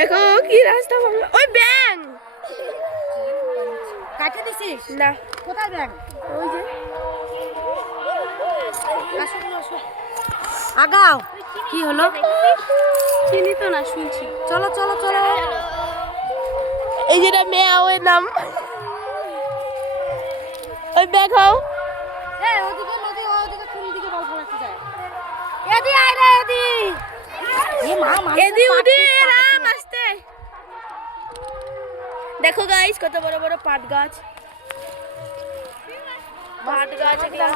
দেখো কি রাস্তা ভাঙলো। ওই ব্যাং কাটে দিছিস না, কোথায় ব্যাং? ওই যে আগাও। কি হলো? চিনি তো না, শুনছি। চলো চলো চলো। এই যেটা মেয়ে ওই নাম ওই ব্যাগ হও। ওদিকে নদী, ওদিকে কোন দিকে বল ফলাতে যায়? এদি আয় রে এদি। এ মা মা এদি উঠি রাম আসতে। দেখো গাইস কত বড় বড় পাট গাছ। পাট গাছ এগুলা।